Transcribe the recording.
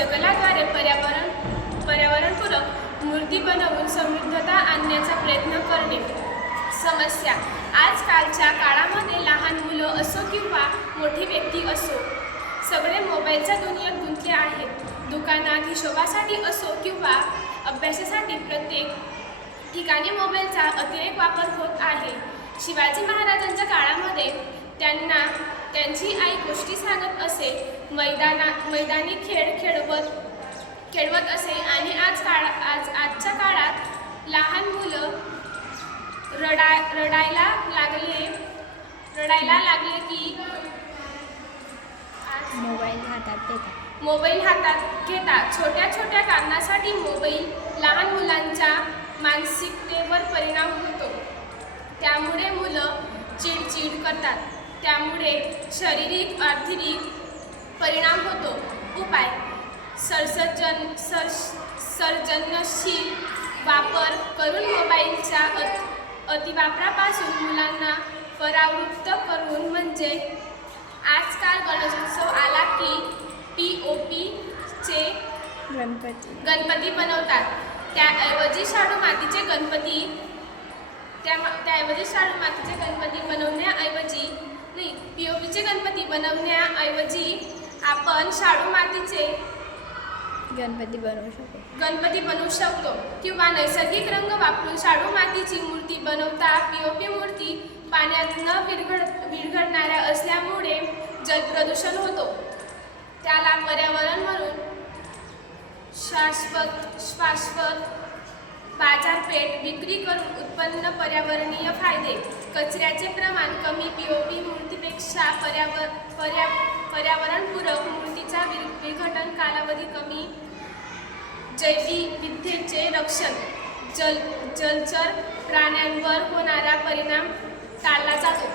हस्तकलाद्वारे पर्यावरणपूरक मूर्ती बनवून समृद्धता आणण्याचा प्रयत्न करणे. समस्या: आजकालच्या काळामध्ये लहान मुलं असो किंवा मोठी व्यक्ती असो, सगळे मोबाईलच्या दुनियेत गुंतले आहेत. दुकानात हिशोबासाठी असो किंवा अभ्यासासाठी प्रत्येक ठिकाणी मोबाईलचा अतिरेक वापर होत आहे. शिवाजी महाराजांच्या काळामध्ये त्यांना त्यांची आई गोष्टी सांगत असे, मैदानी खेळ खेळवत असे आणि आजच्या काळात लहान मुलं रडायला लागले की मोबाईल हातात घेतात. छोट्या छोट्या कारणासाठी मोबाईल लहान मुलांच्या मानसिकतेवर परिणाम होतो. त्यामुळे मुलं चिडचिड करतात. त्यामुळे शारीरिक आर्थिक परिणाम होतो. उपाय: सर्जनशील वापर करून मोबाईलच्या अतिवापरापासून मुलांना परावृत्त करून, म्हणजे आजकाल गणेशोत्सव आला की POPचे गणपती बनवतात. त्याऐवजी शाडू मातीचे गणपती बनवण्याऐवजी POPचे गणपती बनवण्याऐवजी आपण शाडू मातीचे गणपती बनवू शकतो किंवा नैसर्गिक रंग वापरून शाडू मातीची मूर्ती बनवता. POP मूर्ती पाण्यात न विरघळणाऱ्या असल्यामुळे जलप्रदूषण होतो. त्याला पर्यावरण म्हणून शाश्वत बाजारपेठ विक्री करून उत्पन्न. पर्यावरणीय फायदे: कचऱ्याचे प्रमाण कमी, POP मूर्तीपेक्षा पर्यावरणपूरक मूर्तीचा विघटन कालावधी कमी, जैवविविधतेचे रक्षण, जलचर प्राण्यांवर होणारा परिणाम टाळला जातो.